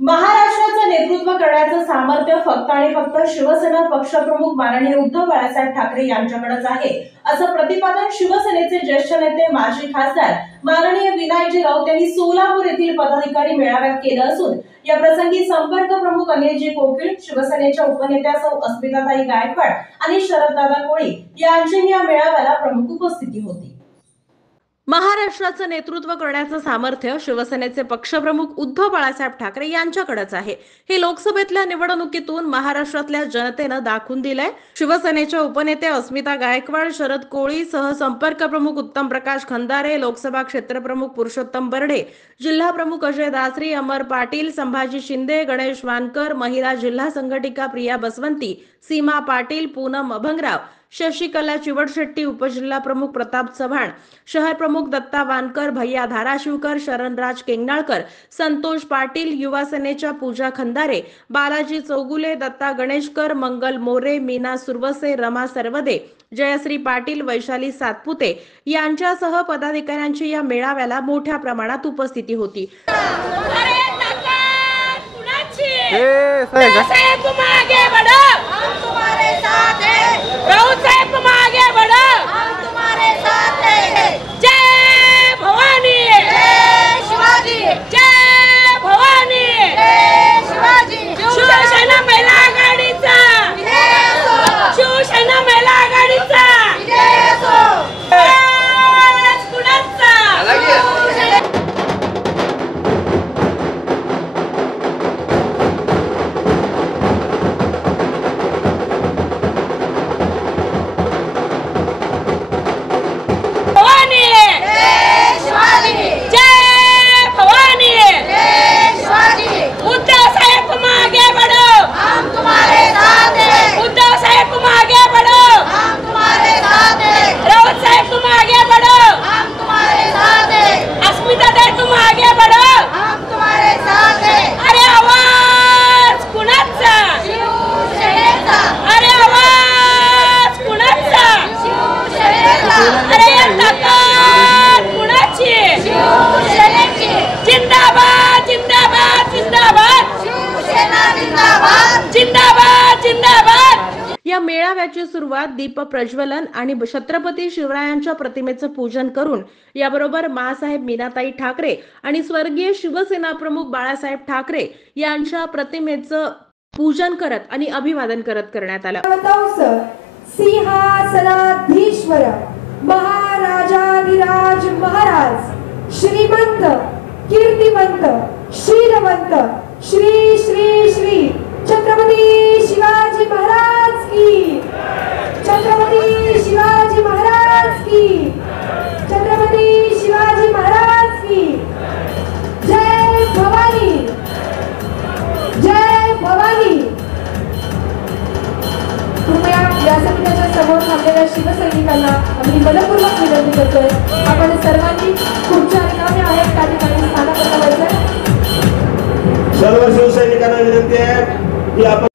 महाराष्ट्राचं नेतृत्व करण्याचं सामर्थ्य फक्त आणि फक्त शिवसेना पक्षप्रमुख माननीय उद्धव बाळासाहेब ठाकरे यांच्याकडेच आहे, असं प्रतिपादन शिवसेनेचे ज्येष्ठ नेते माजी खासदार माननीय विनायकजी राऊत यांनी सोलापूर येथील पदाधिकारी मेळाव्यात केलं असून या प्रसंगी संपर्क प्रमुख अनिलजी कोकीळ, शिवसेनेच्या उपनेत्या सौ अस्मिताताई गायकवाड आणि शरददादा कोळी यांचीही या मेळाव्याला प्रमुख उपस्थिती होती। महाराष्ट्राचं नेतृत्व करण्याचं सामर्थ्य शिवसेनेचे पक्षप्रमुख उद्धव बाळासाहेब ठाकरे यांच्याकडेच आहे, हे लोकसभेतल्या निवडणुकीतून महाराष्ट्रातल्या जनतेनं दाखवून दिलंय। शिवसेनेच्या उपनेत्या अस्मिता गायकवाड, शरद कोळी सह संपर्क प्रमुख उत्तम प्रकाश खंदारे, लोकसभा क्षेत्रप्रमुख पुरुषोत्तम बर्डे, जिल्हा प्रमुख अजय दासरी, अमर पाटील, संभाजी शिंदे, गणेश वानकर, महिला जिल्हा संघटिका प्रिया बसवंती, सीमा पाटील, पूनम अभंगराव, शशिकला चिवडशेट्टी, उपजिल्हा प्रमुख प्रताप चव्हाण, शहर प्रमुख दत्ता वानकर, भैया धाराशिवकर, शरणराज केंगनाळकर, संतोष पाटील, युवा सेनेच्या पूजा खंदारे, बालाजी चौगुले, दत्ता गणेशकर, मंगल मोरे, मीना सुरवसे, रमा सरवदे, जयश्री पाटील, वैशाली सातपुते यांच्यासह पदाधिकाऱ्यांची या मेळाव्याला मोठ्या प्रमाणात उपस्थिती होती। राउत साहब तुम आगे बढ़ो, हम तुम्हारे साथ हैं। जय भवानी, जय शिवाजी, जय भवानी, जय शिवाजी। शिवसेना महिला आघाडीचा विजय असो, शिवसेना महिला आघाडीचा विजय असो। कुणाचा या मेळाव्याची सुरुवात दीप प्रज्वलन आणि छत्रपती शिवरायांच्या प्रतिमेचं पूजन करून याबरोबर मासाहेब मीनाताई ठाकरे आणि स्वर्गीय शिवसेना प्रमुख बाळासाहेब ठाकरे यांच्या प्रतिमेचं पूजन करत आणि अभिवादन करण्यात आलं। सिंहासनाधीश्वर महाराजाधिराज महाराज श्रीमंत कीर्तिवंत शीलवंत श्री श्री श्री छत्रपती शिवाजी महाराज की, छत्रपती शिवाजी महाराज की, छत्रपती शिवाजी महाराज की। जय भवानी, जय भवानी। कृपया व्यासपीठाच्या समोर थांबलेल्या शिवसैनिकांना आम्ही मनपूर्वक विनंती करतोय, आपण सर्वांनी खुर्च्या रिकाम्या आहेत त्या ठिकाणी स्थानापन्न व्हायचंय। सर्व शिवसैनिकांना विनंती आहे की आपण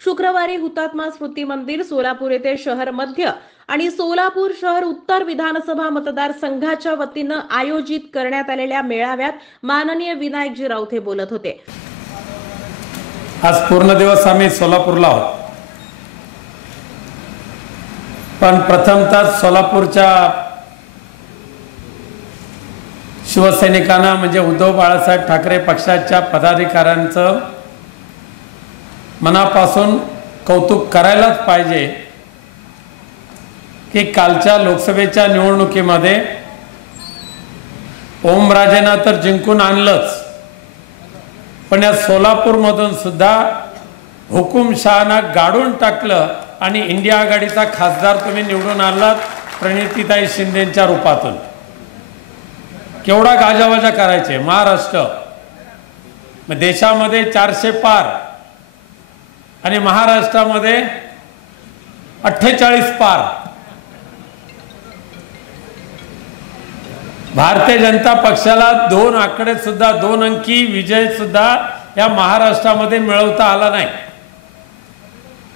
शुक्रवारी हुतात्मा स्मृती मंदिर सोलापूर येथे शहर मध्य आणि सोलापूर शहर उत्तर विधानसभा मतदारसंघाच्या वतीनं आयोजित करण्यात आलेल्या मेळाव्यात माननीय विनायकजी राऊत हे बोलत होते। आज पूर्ण दिवस आम्ही सोलापूरला आहोत, पण प्रथमतः सोलापूरच्या शिवसैनिकांना म्हणजे उद्धव बाळासाहेब ठाकरे पक्षाच्या पदाधिकाऱ्यांचं मनापासून कौतुक करायलाच पाहिजे की कालच्या लोकसभेच्या निवडणुकीमध्ये ओमराजेंना तर जिंकून आणलंच, पण या सोलापूरमधून सुद्धा हुकुमशहानं गाडून टाकलं आणि इंडिया आघाडीचा खासदार तुम्ही निवडून आणलात प्रणितीताई शिंदेच्या रूपातून. केवढा गाजावाजा करायचे महाराष्ट्र. मग देशामध्ये 400 पार आणि महाराष्ट्रामध्ये 48 पार. भारतीय जनता पक्षाला 2 आकडे सुद्धा 2 अंकी विजय सुद्धा या महाराष्ट्रामध्ये मिळवता आला नाही.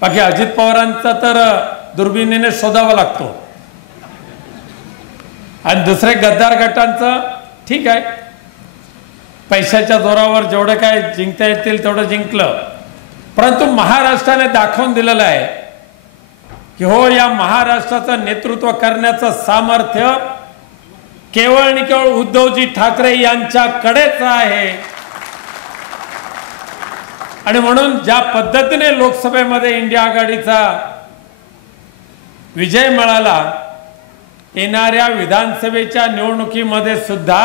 बाकी अजित पवारांचा तर दुर्बिणीने शोधावा लागतो आणि दुसरे गद्दार गटांचं ठीक आहे, पैशाच्या जोरावर जेवढं काय जिंकता येतील तेवढं जिंकलं. परंतु महाराष्ट्राने दाखवून दिलेलं आहे की हो, या महाराष्ट्राचं नेतृत्व करण्याचं सामर्थ्य केवळ आणि केवळ उद्धवजी ठाकरे यांच्याकडेच आहे. आणि म्हणून ज्या पद्धतीने लोकसभेमध्ये इंडिया आघाडीचा विजय मिळाला, येणाऱ्या विधानसभेच्या निवडणुकीमध्ये सुद्धा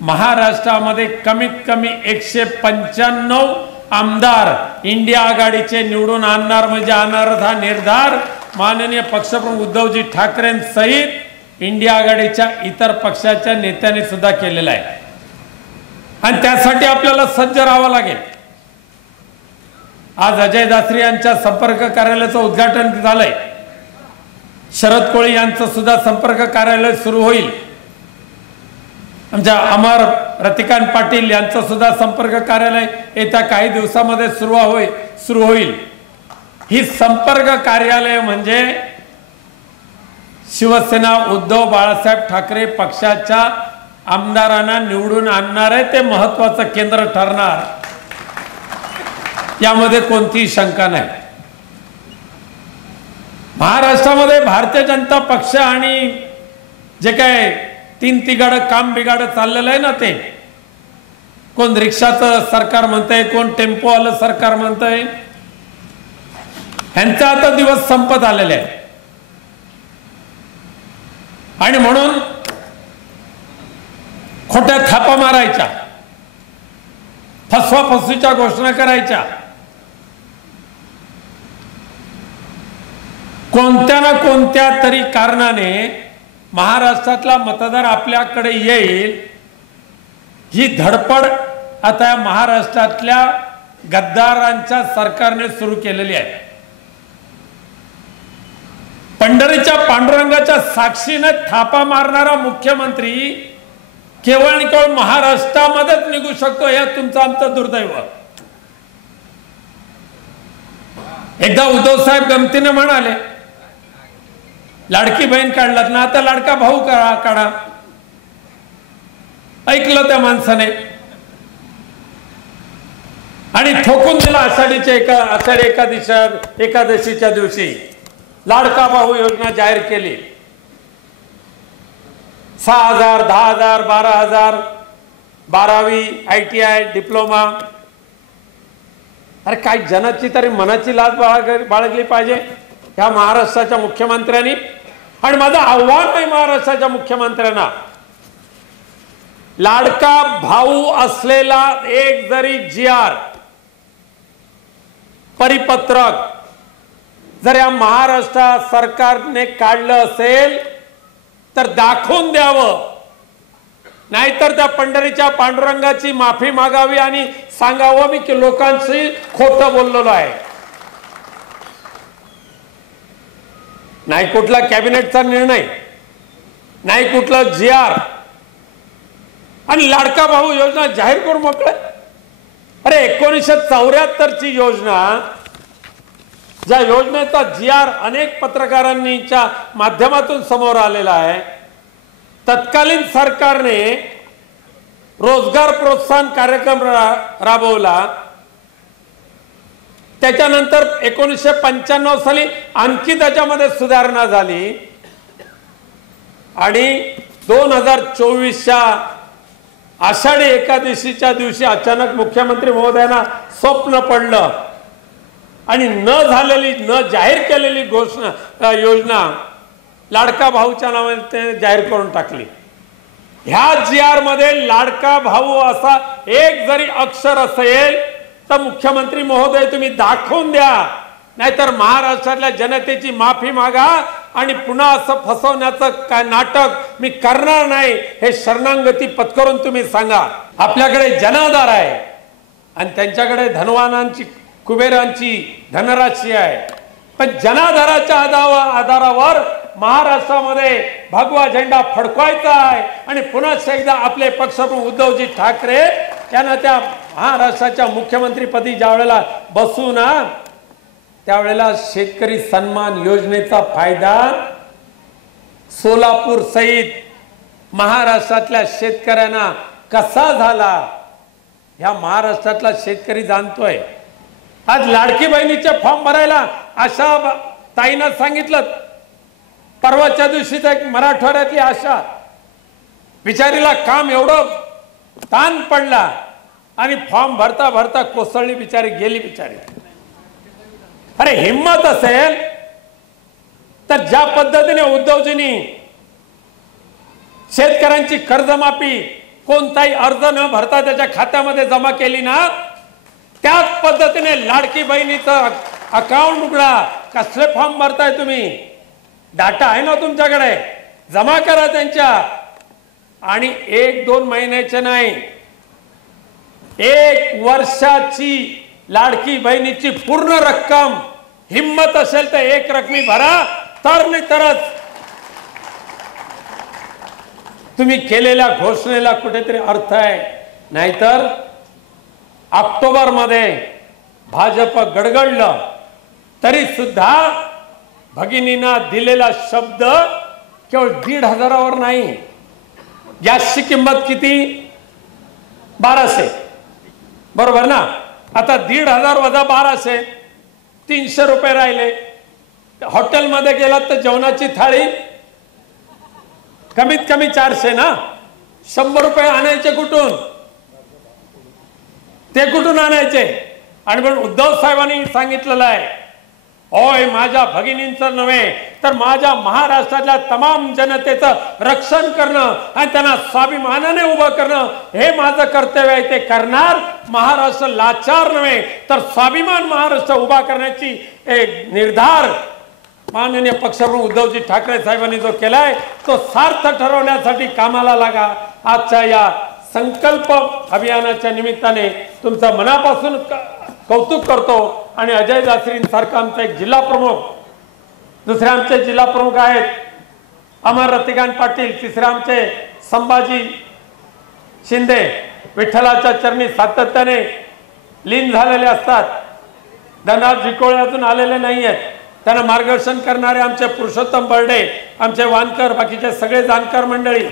महाराष्ट्रामध्ये कमीत कमी 195 आमदार इंडिया आघाडीचे निवडून आणणार म्हणजे आणणारच हा निर्धार माननीय पक्षप्रमुख उद्धवजी ठाकरेंसहित इंडिया आघाडीच्या इतर पक्षाच्या नेत्यांनी सुद्धा केलेला आहे. आणि त्यासाठी आपल्याला सज्ज राहावं लागेल. आज अजय दासरी यांच्या संपर्क कार्यालयाचं उद्घाटन झालंय. शरद कोळी यांचं सुद्धा संपर्क कार्यालय सुरू होईल. आमच्या अमर रतिकांत पाटील यांचं सुद्धा संपर्क कार्यालय येत्या काही दिवसामध्ये सुरू होईल. ही संपर्क कार्यालय म्हणजे शिवसेना उद्धव बाळासाहेब ठाकरे पक्षाच्या आमदारांना निवडून आणणार आहे ते महत्वाचं केंद्र ठरणार, यामध्ये कोणतीही शंका नाही. महाराष्ट्रामध्ये भारतीय जनता पक्ष आणि जे काय 3 तिघाड काम बिघाड चाललेलं आहे ना, ते कोण रिक्षाचं सरकार म्हणतंय, कोण टेम्पो आलं सरकार म्हणतंय, ह्यांचा आता दिवस संपत आलेले आहे. आणि म्हणून खोट्या थापा मारायच्या, फसवाफसवीच्या घोषणा करायच्या, कोणत्या ना कोणत्या तरी कारणाने महाराष्ट्रातला मतदार आपल्याकडे येईल ही धडपड आता महाराष्ट्रातल्या गद्दारांच्या सरकारने सुरू केलेली आहे. पंढरीच्या पांडुरंगाच्या साक्षीने थापा मारणारा मुख्यमंत्री केवळ आणि केवळ महाराष्ट्रामध्येच निघू शकतो, हे तुमचं आमचं दुर्दैव. एकदा उद्धव साहेब गमतीने म्हणाले, लाडकी बहीण काढलात ना, आता लाडका भाऊ काढा. ऐकलं त्या माणसाने आणि ठोकून दिला. आषाढी एकादशीच्या दिवशी लाडका भाऊ योजना जाहीर केली. 6,000, 10,000, 12,000, 12वी ITI डिप्लोमा. अरे काय जनाची तरी मनाची लाज बाळगली पाहिजे ह्या महाराष्ट्राच्या मुख्यमंत्र्यांनी. आणि माझं आव्हान आहे महाराष्ट्राच्या मुख्यमंत्र्यांना, लाडका भाऊ असलेला एक जरी GR परिपत्रक जर या महाराष्ट्र सरकारने काढलं असेल तर दाखवून द्यावं, नाहीतर त्या पंढरीच्या पांडुरंगाची माफी मागावी आणि सांगावं मी की लोकांशी खोटं बोललेलो आहे. नाही कुठला कॅबिनेटचा निर्णय, नाही कुठला GR, आणि लाडका भाऊ योजना जाहीर करून मोकळे. अरे 1974ची योजना, ज्या योजनेचा GR अनेक पत्रकारांच्या माध्यमातून समोर आलेला आहे. तत्कालीन सरकारने रोजगार प्रोत्साहन कार्यक्रम राबवला. त्याच्यानंतर 1995 साली आणखी त्याच्यामध्ये सुधारणा झाली आणि 2024च्या आषाढी एकादशीच्या दिवशी अचानक मुख्यमंत्री महोदयांना स्वप्न पडलं आणि न जाहीर केलेली योजना लाडका भाऊच्या नावाने ते जाहीर करून टाकली. ह्या GR मध्ये लाडका भाऊ असा एक जरी अक्षर असेल तर मुख्यमंत्री महोदय तुम्ही दाखवून द्या, नाहीतर महाराष्ट्रातल्या जनतेची माफी मागा आणि पुन्हा असं फसवण्याचं काय नाटक मी करणार नाही हे शरणागती पत्करून तुम्ही सांगा. आपल्याकडे जनाधार आहे आणि त्यांच्याकडे धनवानांची कुबेरांची धनराशी आहे, पण जनाधाराच्या आधारावर महाराष्ट्रामध्ये भगवा झेंडा फडकवायचा आहे आणि पुन्हा एकदा आपले पक्षप्रमुख उद्धवजी ठाकरे यांना त्या महाराष्ट्राच्या मुख्यमंत्रीपदी ज्या वेळेला बसू ना, त्यावेळेला शेतकरी सन्मान योजनेचा फायदा सोलापूर सहित महाराष्ट्रातल्या शेतकऱ्यांना कसा झाला ह्या महाराष्ट्रातला शेतकरी जाणतोय. आज लाडकी बहिणीचे फॉर्म भरायला आशा ताईनं सांगितलं, परवाच्या दिवशीच एक मराठवाड्यातली आशा बिचारीला काम एवढं ताण पडला आणि फॉर्म भरता भरता कोसळली, बिचारी गेली बिचारी. अरे हिम्मत असेल तर ज्या पद्धतीने उद्धवजींनी शेतकऱ्यांची कर्जमाफी कोणताही अर्ज न भरता त्याच्या खात्यामध्ये जमा केली ना, त्याच पद्धतीने लाडकी बहिणीचं अकाउंट उघडा. कसले फॉर्म भरताय तुम्ही? डाटा आहे ना तुमच्याकडे, जमा करा त्यांच्या. आणि 1-2 महिन्याचे नाही, 1 वर्षाची लाडकी बहिणीची पूर्ण रक्कम हिम्मत असेल तर 1 रकमी भरा, तर नाही तरच तुम्ही केलेल्या घोषणेला कुठेतरी अर्थ आहे. नाहीतर ऑक्टोबर मध्ये भाजप गडगडलं तरी सुद्धा भगिनींना दिलेला शब्द केवळ 1,500 नाही. गॅसची किंमत किती? 1200, बरोबर ना? आता 1,500 वजा 1200, 300 रुपये राहिले. हॉटेलमध्ये गेलात तर जेवणाची थाळी कमीत कमी 400 ना. 100 रुपये आणायचे कुठून? ते कुठून आणायचे? आणि पण उद्धव साहेबांनी सांगितलेलं आहे, होय माझ्या भगिनींचं नव्हे तर माझ्या महाराष्ट्रातल्या तमाम जनतेचं रक्षण करणं आणि त्यांना स्वाभिमानाने उभं करणं हे माझं कर्तव्य आहे. ते करणार. महाराष्ट्र लाचार नव्हे तर स्वाभिमान महाराष्ट्र उभा करण्याची एक निर्धार माननीय पक्षप्रमुख उद्धवजी ठाकरे साहेबांनी जो केलाय तो सार्थ ठरवण्यासाठी कामाला लागा. आजच्या या संकल्प अभियानाच्या निमित्ताने तुमचं मनापासून कौतुक करतो. आणि अजय दासरींसारखा आमचा एक जिल्हा प्रमुख, दुसरे आमचे जिल्हा प्रमुख आहेत अमर रतिकांत पाटील, तिसरे आमचे संभाजी शिंदे विठ्ठलाच्या चरणी सातत्याने लीन झालेले असतात. धनराज जिकोळे अजून आलेले नाही आहेत. त्यांना मार्गदर्शन करणारे आमचे पुरुषोत्तम बर्डे, आमचे वानकर, बाकीचे सगळे जाणकार मंडळी.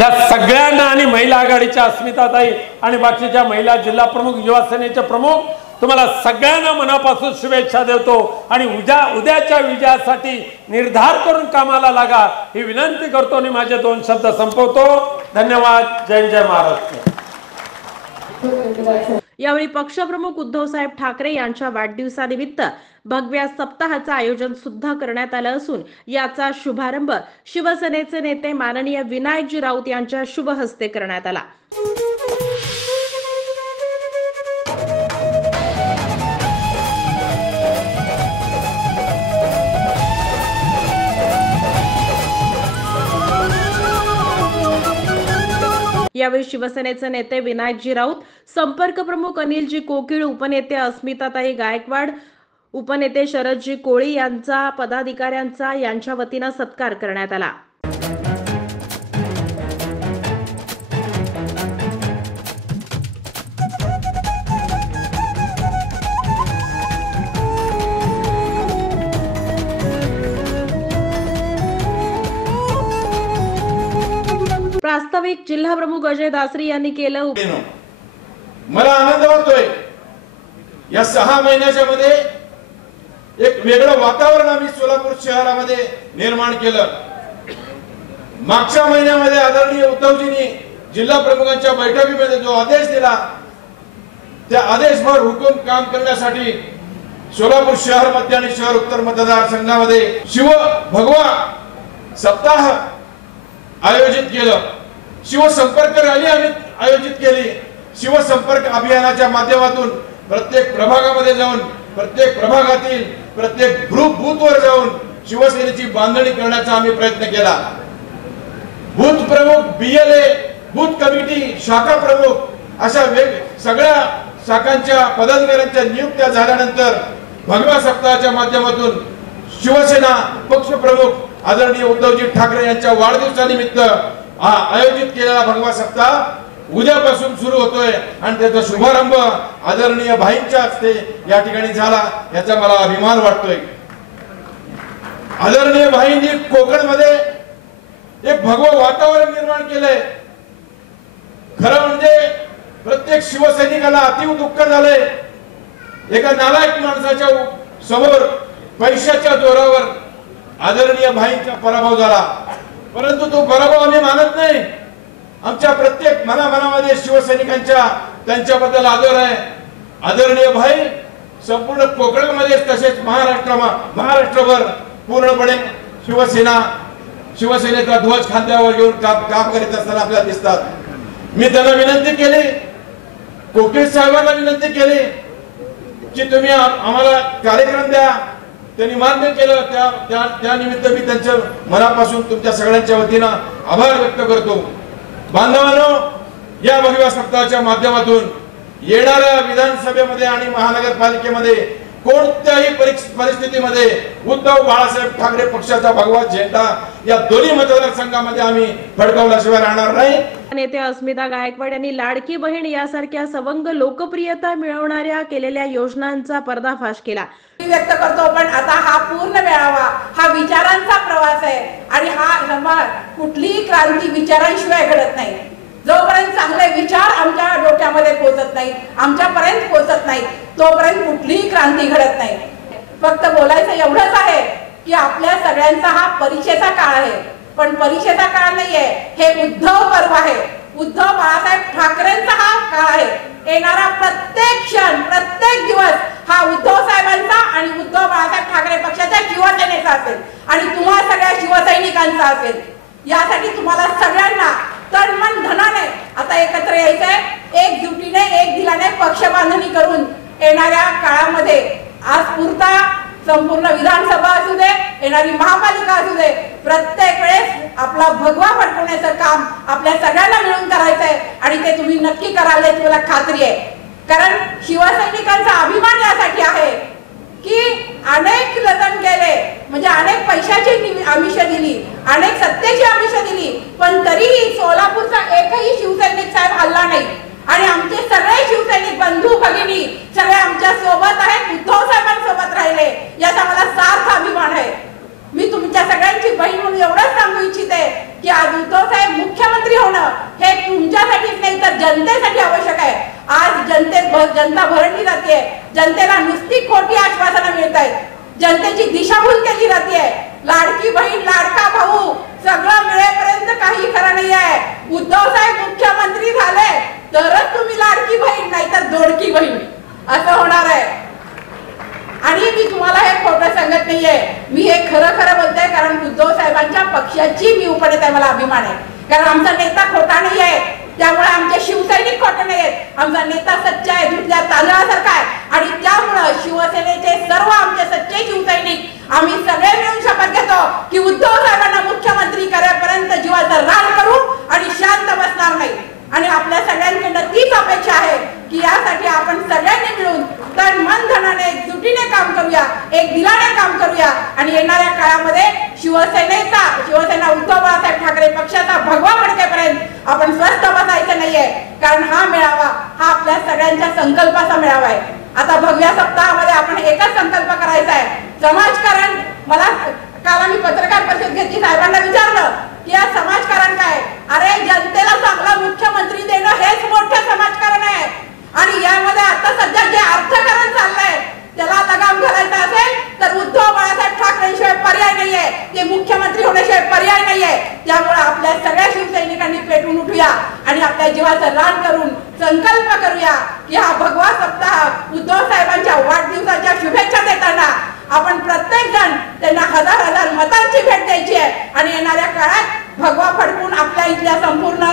या सगळ्यांना आणि महिला आघाडीच्या अस्मिताताई आणि बाकीच्या महिला जिल्हा प्रमुख, युवा सेनेचे प्रमुख, तुम्हाला सगळ्यांना मनापासून शुभेच्छा देतो. आणि उद्याच्या विजयासाठी निर्धार करून कामाला लागा ही विनंती करतो आणि माझे 2 शब्द संपवतो. धन्यवाद. जय जय महाराष्ट्र. यावेळी पक्षप्रमुख उद्धवसाहेब ठाकरे यांच्या वाढदिवसानिमित्त भगव्या सप्ताहाचं आयोजन सुद्धा करण्यात आलं असून याचा शुभारंभ शिवसेनेचे नेते माननीय विनायकजी राऊत यांच्या शुभ हस्ते करण्यात आला. यावेळी शिवसेनेचे नेते विनायकजी राऊत, संपर्क प्रमुख अनिलजी कोकिळ, उपनेते अस्मिताताई गायकवाड, उपनेते शरदजी कोळी यांचा पदाधिकाऱ्यांचा यांच्या वतीनं सत्कार करण्यात आला. प्रास्ताविक जिल्हा प्रमुख अजय दासरी यांनी केलं. मला आनंद वाटतोय या 6 महिन्याच्या मध्ये एक वेगळं वातावरण आम्ही सोलापूर शहरामध्ये निर्माण केलं. मागच्या महिन्यामध्ये आदरणीय उद्धवजींनी जिल्हा प्रमुखांच्या बैठकीमध्ये जो आदेश दिला त्या आदेशभर हुकूम काम करण्यासाठी सोलापूर शहर मध्य आणि शहर उत्तर मतदारसंघामध्ये शिव भगवा सप्ताह आयोजित केलं. शिवसंपर्क रॅली आम्ही आयोजित केली. शिवसंपर्क अभियानाच्या माध्यमातून प्रत्येक प्रभागामध्ये जाऊन प्रत्येक प्रभागातील प्रत्येक ग्रुप बूथवर जाऊन शिवसेनेची बांधणी करण्याचा आम्ही प्रयत्न केला. बूथ प्रमुख, BLA, बूथ कमिटी, शाखा प्रमुख अशा सगळ्या शाखांच्या पदाधिकाऱ्यांच्या नियुक्त्या झाल्यानंतर भगवा सप्ताहाच्या माध्यमातून शिवसेना पक्षप्रमुख आदरणीय उद्धवजी ठाकरे यांच्या वाढदिवसानिमित्त आयोजित केलेला भगवा सप्ताह उद्यापासून सुरू होतोय आणि त्याचा शुभारंभ आदरणीय भाईंच्या हस्ते या ठिकाणी झाला, याचा मला अभिमान वाटतोय. आदरणीय भाईंनी कोकणमध्ये एक भगवं वातावरण निर्माण केलंय. खरं म्हणजे प्रत्येक शिवसैनिकाला अतीव दुःख झालंय. एका नालायक माणसाच्या समोर पैशाच्या जोरावर आदरणीय भाईंचा पराभव झाला, परंतु तो पराभव आम्ही मानत नाही. आमच्या प्रत्येक मनामध्ये शिवसैनिकांच्या त्यांच्याबद्दल आदर आहे. आदरणीय भाई संपूर्ण कोकणामध्ये तसेच महाराष्ट्रभर पूर्णपणे शिवसेनेचा ध्वज खांद्यावर घेऊन काम करीत असताना आपल्याला दिसतात. मी त्यांना विनंती केली, कोकीळ साहेबांना विनंती केली की तुम्ही आम्हाला कार्यक्रम द्या. त्यांनी मान्य केलं. त्या निमित्त मी त्यांच्या मनापासून तुमच्या सगळ्यांच्या वतीनं आभार व्यक्त करतो. बांधवांनो, या भगव्या सप्ताहाच्या माध्यमातून येणाऱ्या विधानसभेमध्ये आणि महानगरपालिकेमध्ये कोणत्याही परिस्थितीमध्ये उद्धव बाळासाहेब ठाकरे पक्षाचा भगवा झेंडा या दोन्ही मतदारसंघामध्ये आम्ही फडकवल्याशिवाय राहणार नाही. नेते अस्मिता गायकवाड यांनी लाडकी बहीण यासारख्या सवंग लोकप्रियता मिळवणाऱ्या केलेल्या योजनांचा पर्दाफाश केला. व्यक्त करतो, पण आता हा पूर्ण मेळावा हा विचारांचा प्रवास आहे आणि हा समाज कुठलीही क्रांती विचारांशिवाय घडत नाही. जोपर्यंत चांगले विचार आमच्या डोक्यामध्ये पोहोचत नाहीत, आमच्यापर्यंत पोहोचत नाहीत, तोपर्यंत कुठलीही क्रांती घडत नाही. फक्त बोलायचं एवढंच आहे की आपल्या सगळ्यांचा हा परीक्षेचा काळ आहे, पण परीक्षेचा काळ नाहीये, हे उद्धव पर्व आहे. उद्धव बाळासाहेब ठाकरेंचा हा काळ आहे. येणारा प्रत्येक क्षण, प्रत्येक दिवस हा उद्धव साहेबांचा आणि उद्धव बाळासाहेब ठाकरे पक्षाच्या शिवसेनेचा असेल आणि तुम्हा सगळ्या शिवसैनिकांचा असेल. यासाठी तुम्हाला सगळ्यांना तन मन धनाने आता एकत्र यायचंय. एकजुटीने एक दिलाने पक्ष बांधणी करून येणाऱ्या काळामध्ये आज पुरता संपूर्ण विधानसभा असू दे, येणारी महापालिका असू दे, प्रत्येक वेळेस आपला भगवा फडकवण्याचं काम आपल्या सगळ्यांना मिळून करायचंय आणि ते तुम्ही नक्की कराल याची मला खात्री आहे. कारण शिवसैनिकांचा अभिमान यासाठी आहे की अनेक लढण गेले, म्हणजे अनेक पैशाची आमिष दिली, अनेक सत्तेची आमिष दिली, पण तरीही सोलापूरचा एकही शिवसैनिक साहेब हल्ला नाही आणि आमचे सगळे शिवसैनिक बंधू भगिनी सगळे आमच्या सोबत आहेत, उद्धव साहेबांसोबत राहिले, याचा मला सार्थ अभिमान आहे. मी तुमच्या सगळ्यांची बहीण म्हणून एवढंच सांगू इच्छिते की आज उद्धव साहेब मुख्यमंत्री होणं हे तुमच्यासाठीच नाही तर जनतेसाठी आवश्यक आहे. आज जनता भरडली जाते, जनतेला नुसती खोटी आश्वासनं मिळत आहेत, जनतेची दिशाभूल केली जाते. लाडकी बहीण, लाडका भाऊ सगळं मिळेपर्यंत काही खरं नाही आहे. उद्धव साहेब मुख्यमंत्री झाले तरच तुम्ही लाडकी बहीण, नाही तर दोडकी बहीण असं होणार आहे. आणि मी तुम्हाला हे खोटं सांगत नाहीये, मी हे खरं बोलते, कारण उद्धव साहेबांच्या पक्षाची मी उपनेता आहे, मला अभिमान आहे. कारण आमचा नेता खोटा नाही आहे, त्यामुळे आमचे शिवसैनिक खोटे नाही आहेत. आमचा नेता सच्चा आहे, धुतल्या तांदळासारखा आहे आणि त्यामुळे शिवसेनेचे सर्व आमचे सच्चे शिवसैनिक आम्ही सगळे मिळून शपथ घेतो की उद्धव साहेबांना मुख्यमंत्री करेपर्यंत जीवाचा राग करू आणि शांत बसणार नाही. आणि आपल्या सगळ्यांकडनं तीच अपेक्षा आहे की यासाठी आपण सगळ्यांनी मिळून तन मन धनाने एकजुटीने काम करूया, एक दिलाने काम करूया आणि येणाऱ्या काळामध्ये शिवसेना उद्धव बाळासाहेब ठाकरे पक्षाचा भगवा फडकेपर्यंत आपण स्वस्थ बसायचं नाहीये. कारण हा मेळावा हा आपल्या सगळ्यांच्या संकल्पाचा मेळावा आहे. आता भगव्या सप्ताहामध्ये आपण एकच संकल्प करायचा आहे, समाजकारण. मला काल आम्ही पत्रकार परिषद घेतली, साहेबांना विचारलं की या समाजकारण काय? अरे जनतेला चांगला मुख्यमंत्री देणं हेच मोठं समाजकारण आहे. आणि यामध्ये आता सध्या जे अर्थकारण चाललंय त्याला लगाम घालायचा असेल तर उद्धव बाळासाहेब ठाकरेंशिवाय पर्याय नाहीये, ते मुख्यमंत्री होण्याशिवाय पर्याय नाहीये. त्यामुळे आपल्या सगळ्या शिवसैनिकांनी पेटून उठूया आणि आपल्या जीवाचं रान करून संकल्प करूया की हा भगवा सप्ताह उद्धव साहेबांच्या वाढदिवसाच्या शुभेच्छा देताना आपण प्रत्येक जण त्यांना हजार मतांची भेट द्यायची आहे आणि येणाऱ्या काळात भगवा फडकून आपल्या इथल्या संपूर्ण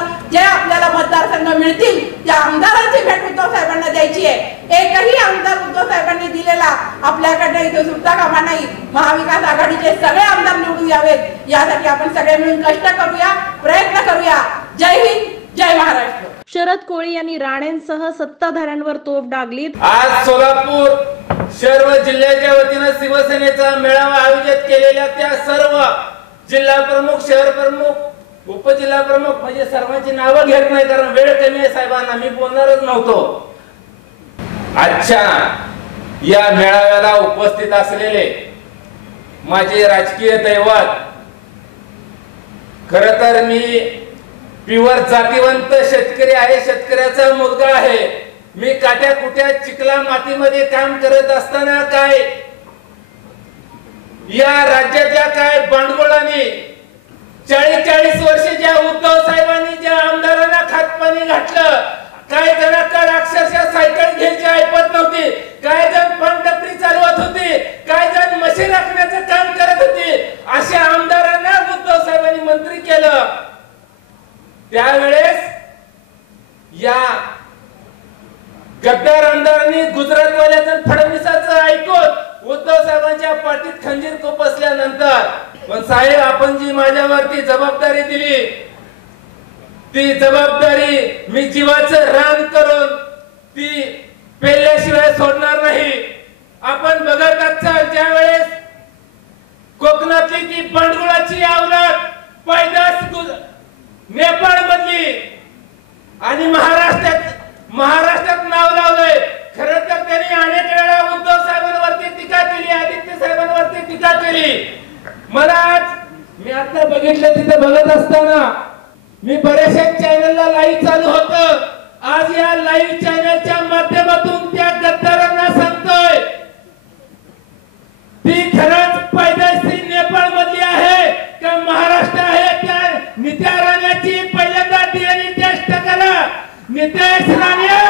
शिवसेनेकडनं मिळतील त्या आमदारांची भेट उद्धव साहेबांना द्यायची आहे. एकही आमदार उद्धव साहेबांनी दिलेला आपल्याकडे इथे सुद्धा कामा नाही. महाविकास आघाडीचे सगळे आमदार निवडून यावेत यासाठी आपण सगळे मिळून कष्ट करूया, प्रयत्न करूया. जय हिंद, जय महाराष्ट्र. शरद कोळी यांनी राणेंसह सत्ताधाऱ्यांवर तोफ डागली. आज सोलापूर शहर व जिल्ह्याच्या वतीने शिवसेनेचा मेळावा आयोजित केलेल्या त्या सर्व जिल्हा प्रमुख, शहर प्रमुख, उपजिल्हा प्रमुख म्हणजे सर्वांची नावं घेत नाही कारण वेळ कमी आहे साहेबांना, मी बोलणारच नव्हतो. आजच्या या मेळाव्याला उपस्थित असलेले माझे राजकीय दैवत, खर तर मी प्युअर जातीवंत शेतकरी आहे, शेतकऱ्याचा मुलगा आहे. मी काट्या कुट्या चिखला मातीमध्ये काम करत असताना काय या राज्याच्या काय भांडवलाने 40 वर्ष ज्या उद्धव साहेबांनी ज्या आमदारांना खातपाणी घातलं, काय जणांकडे अक्षरशः सायकल घ्यायची ऐपत नव्हती, काय जण पानटपरी चालवत होते, काय जण मशीन राखण्याचं काम करत होते, अशा आमदारांना उद्धव साहेबांनी मंत्री केलं. त्यावेळेस या गद्दार आमदारांनी गुजरातवाल्याचं फडणवीसाचं ऐकून उद्धव साहेबांच्या पाठीत खंजीर खुपसल्यानंतर, पण साहेब आपण जी माझ्यावरती जबाबदारी दिली ती जबाबदारी मी जीवाचं रान करून ती पेल्याशिवाय सोडणार नाही. आपण बघत आहात ज्या वेळेस कोकणातली ती पांडुळाची आवलाद पैदास नेपाळ मधली आणि महाराष्ट्रात नाव लावलंय. खरं तर त्यांनी अनेक वेळा उद्धव साहेबांवरती टीका केली, आदित्य साहेबांवरती टीका केली. मला आज मी आता बघितलं तिथे बघत असताना मी बऱ्याचशा चॅनलला लाईव्ह चालू होतं. आज या लाईव्ह चॅनलच्या माध्यमातून त्या गद्दारांना सांगतोय ती खरंच पैदाशी नेपाळ मधली आहे का महाराष्ट्र आहे. त्या नित्या राण्याची पहिल्यांदा डीएनए टेस्ट करा. नितेश राण्या,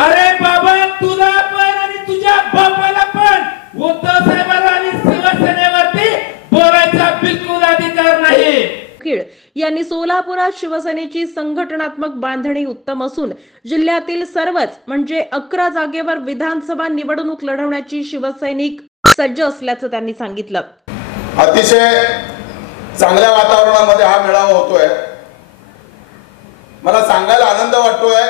अरे बाबा तुला पण आणि तुझ्या बापाला पण उद्धव साहेबांना आणि शिवसेनेवरती बोलायचा बिलकुल अधिकार नाही. खीड यांनी सोलापुरात शिवसेनेची संघटनात्मक बांधणी उत्तम असून जिल्ह्यातील सर्वच म्हणजे 11 जागेवर विधानसभा निवडणूक लढवण्याची शिवसैनिक सज्ज असल्याचं त्यांनी सांगितलं. अतिशय चांगल्या वातावरणामध्ये हा मेळावा होतोय. मला सांगायला आनंद वाटतोय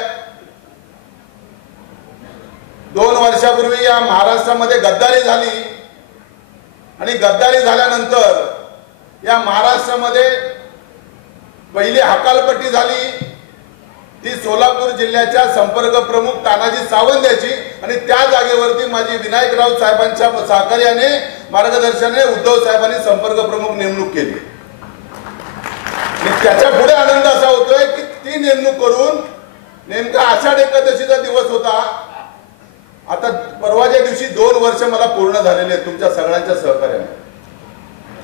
2 वर्षापूर्वी या महाराष्ट्रामध्ये गद्दारी झाली आणि गद्दारी झाल्यानंतर या महाराष्ट्रामध्ये पहिली हकालपट्टी झाली ती सोलापूर जिल्ह्याच्या संपर्क प्रमुख तानाजी सावंत याची आणि त्या जागेवरती माझी विनायकराव साहेबांच्या सहकार्याने मार्गदर्शनाने उद्धव साहेबांनी संपर्क प्रमुख नेमणूक केली. त्याच्या पुढे आनंद असा होतोय की ती नेमणूक करून नेमका आषाढ एकादशीचा दिवस होता. आता परवाच्या दिवशी 2 वर्ष मला पूर्ण झालेले आहेत तुमच्या सगळ्यांच्या सहकार्याने.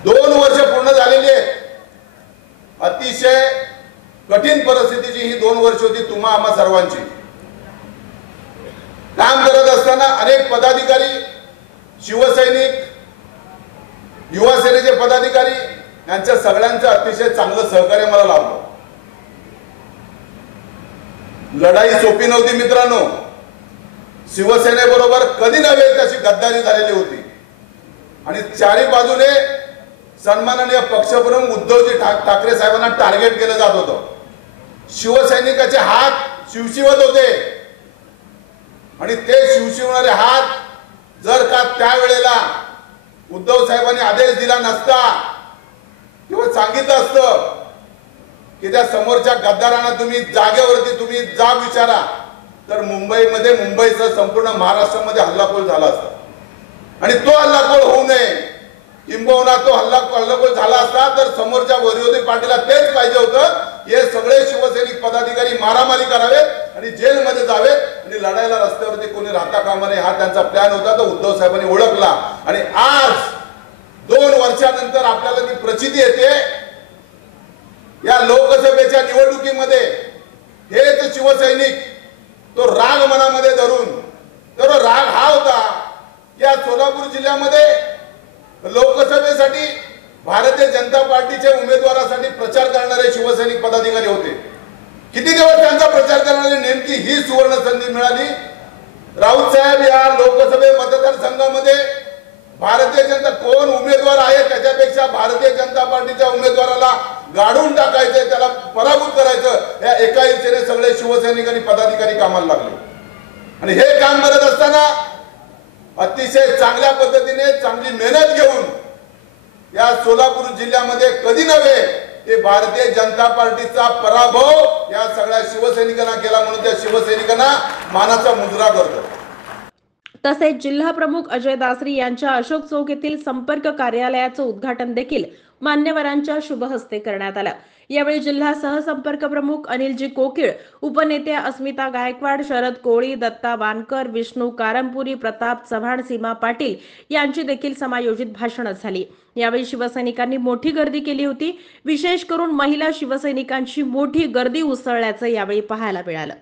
2 वर्ष पूर्ण झालेली आहेत. अतिशय कठीण परिस्थितीची ही 2 वर्ष होती तुम्हा आम्हा सर्वांची. काम करत असताना अनेक पदाधिकारी, शिवसैनिक, युवा सेनेचे पदाधिकारी यांच्या सगळ्यांचं अतिशय चांगलं सहकार्य मला लाभलं. लढाई सोपी नव्हती मित्रांनो. शिवसेनेबरोबर कधी नव्हे तशी गद्दारी झालेली होती आणि चारी बाजूने सन्माननीय पक्षप्रमुख उद्धवजी ठाकरे साहेबांना टार्गेट केलं जात होतं. शिवसैनिकाचे हात शिवशिवत होते आणि ते शिवशिवणारे हात जर का त्यावेळेला उद्धव साहेबांनी आदेश दिला नसता किंवा सांगितलं असतं की त्या समोरच्या गद्दारांना तुम्ही जागेवरती तुम्ही जा विचारा, तर मुंबईमध्ये मुंबईसह संपूर्ण महाराष्ट्रामध्ये हल्लाखोर झाला असता आणि तो हल्लाखोर होऊ नये किंबहुना तो हल्लाखोर झाला असता तर समोरच्या विरोधी पार्टीला तेच पाहिजे होतं. हे सगळे शिवसैनिक पदाधिकारी मारामारी करावेत आणि जेलमध्ये जावेत आणि लढायला रस्त्यावरती कोणी राहता कामा नये हा त्यांचा प्लॅन होता. तो उद्धव साहेबांनी ओळखला आणि आज 2 वर्षानंतर आपल्याला ती प्रचिती येते. या लोकसभेच्या निवडणुकीमध्ये हेच शिवसैनिक तो राग मनामध्ये धरून, तर राग हा होता या सोलापूर जिल्ह्यामध्ये लोकसभेसाठी भारतीय जनता पार्टीच्या उमेदवारासाठी प्रचार करणारे शिवसैनिक पदाधिकारी होते. किती दिवस त्यांचा प्रचार करणारी नेमकी ही सुवर्ण संधी मिळाली. राऊत साहेब, या लोकसभे मतदारसंघामध्ये भारतीय जनता कोण उमेदवार आहे त्याच्यापेक्षा भारतीय जनता पार्टीच्या उमेदवाराला गाडून टाकायचं, त्याला पराभूत करायचं, या एका इच्छेने सगळे शिवसैनिक आणि पदाधिकारी कामाला लागले. आणि हे काम करत असताना अतिशय चांगल्या पद्धतीने चांगली मेहनत घेऊन या सोलापूर जिल्ह्यामध्ये कधी नव्हे ते भारतीय जनता पार्टीचा पराभव या सगळ्या शिवसैनिकांना केला, म्हणून त्या शिवसैनिकांना मानाचा मुजरा करतो. तसेच जिल्हा प्रमुख अजय दासरी यांच्या अशोक चौक येथील संपर्क कार्यालयाचं उद्घाटन देखील मान्यवरांच्या शुभ हस्ते करण्यात आलं. यावेळी जिल्हा सहसंपर्क प्रमुख अनिलजी कोकिळ, उपनेत्या अस्मिता गायकवाड, शरद कोळी, दत्ता वानकर, विष्णू कारंपुरी, प्रताप चव्हाण, सीमा पाटील यांची देखील समायोजित भाषणं झाली. यावेळी शिवसैनिकांनी मोठी गर्दी केली होती. विशेष करून महिला शिवसैनिकांची मोठी गर्दी उसळल्याचं यावेळी पाहायला मिळालं.